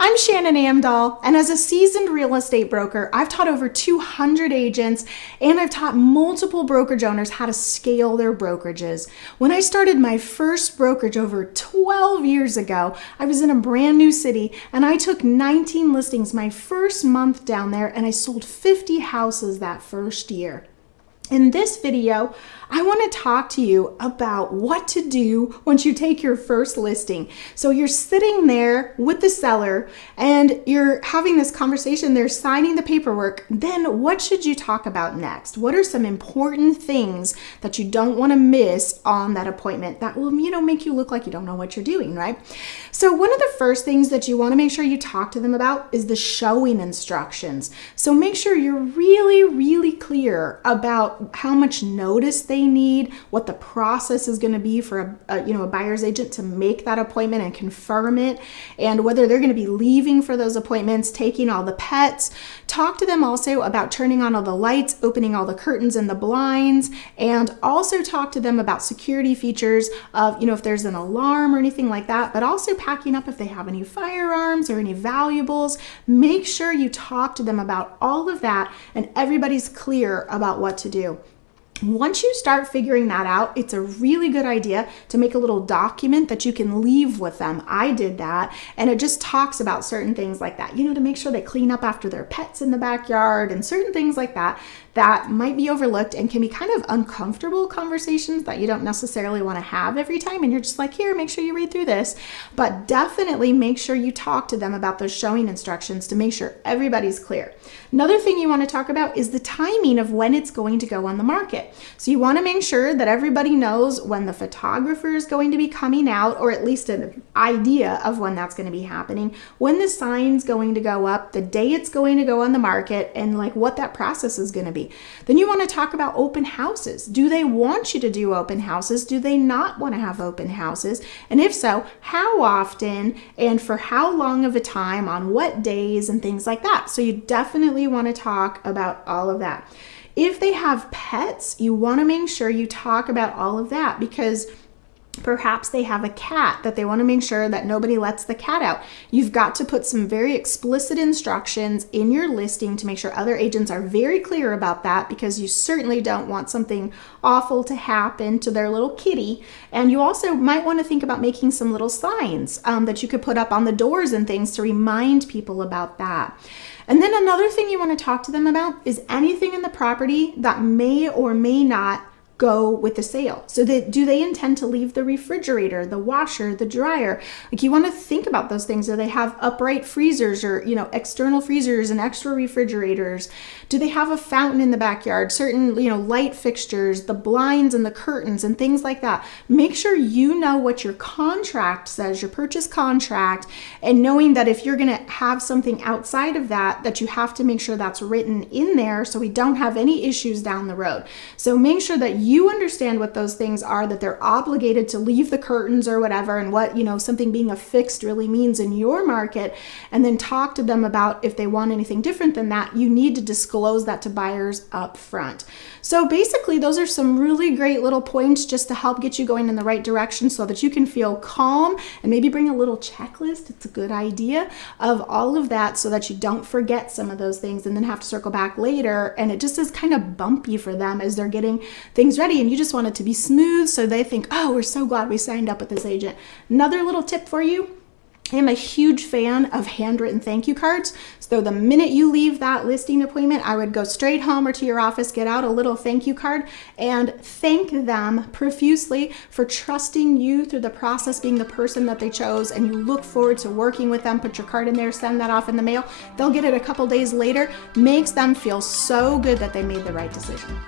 I'm Shannon Amdahl, and as a seasoned real estate broker, I've taught over 200 agents and I've taught multiple brokerage owners how to scale their brokerages. When I started my first brokerage over 12 years ago, I was in a brand new city and I took 19 listings my first month down there and I sold 50 houses that first year. In this video, I want to talk to you about what to do once you take your first listing. So you're sitting there with the seller and you're having this conversation, they're signing the paperwork. Then what should you talk about next? What are some important things that you don't want to miss on that appointment that will, make you look like you don't know what you're doing, right? So one of the first things that you want to make sure you talk to them about is the showing instructions. So make sure you're really clear about how much notice they need, what the process is going to be for a buyer's agent to make that appointment and confirm it, and whether they're going to be leaving for those appointments, taking all the pets. Talk to them also about turning on all the lights, opening all the curtains and the blinds, and also talk to them about security features of, if there's an alarm or anything like that, but also packing up if they have any firearms or any valuables. Make sure you talk to them about all of that and everybody's clear about what to do. Once you start figuring that out, it's a really good idea to make a little document that you can leave with them. I did that, and it just talks about certain things like that, to make sure they clean up after their pets in the backyard and certain things like that that might be overlooked and can be kind of uncomfortable conversations that you don't necessarily want to have every time. And you're just like, here, make sure you read through this. But definitely make sure you talk to them about those showing instructions to make sure everybody's clear. Another thing you want to talk about is the timing of when it's going to go on the market. So you want to make sure that everybody knows when the photographer is going to be coming out, or at least an idea of when that's going to be happening, when the sign's going to go up, the day it's going to go on the market, and like what that process is going to be. Then you want to talk about open houses. Do they want you to do open houses? Do they not want to have open houses? And if so, how often and for how long of a time, on what days and things like that. So you definitely want to talk about all of that. If they have pets, you want to make sure you talk about all of that, because perhaps they have a cat that they want to make sure that nobody lets the cat out. You've got to put some very explicit instructions in your listing to make sure other agents are very clear about that, because you certainly don't want something awful to happen to their little kitty. And you also might want to think about making some little signs that you could put up on the doors and things to remind people about that. And then another thing you want to talk to them about is anything in the property that may or may not go with the sale. So do they intend to leave the refrigerator, the washer, the dryer? Like, you want to think about those things. Do they have upright freezers or, external freezers and extra refrigerators? Do they have a fountain in the backyard? Certain, light fixtures, the blinds and the curtains and things like that. Make sure you know what your contract says, your purchase contract, and knowing that if you're going to have something outside of that, that you have to make sure that's written in there so we don't have any issues down the road. So make sure that you understand what those things are, that they're obligated to leave the curtains or whatever, and what, something being affixed really means in your market, and then talk to them about if they want anything different than that. You need to disclose that to buyers up front. So basically, those are some really great little points just to help get you going in the right direction so that you can feel calm, and maybe bring a little checklist. It's a good idea of all of that so that you don't forget some of those things and then have to circle back later, and it just is kind of bumpy for them as they're getting things ready, and you just want it to be smooth so they think, oh, we're so glad we signed up with this agent. Another little tip for you: I am a huge fan of handwritten thank you cards. So the minute you leave that listing appointment, I would go straight home or to your office, get out a little thank you card, and thank them profusely for trusting you through the process, being the person that they chose, and you look forward to working with them. Put your card in there, send that off in the mail. They'll get it a couple days later. Makes them feel so good that they made the right decision.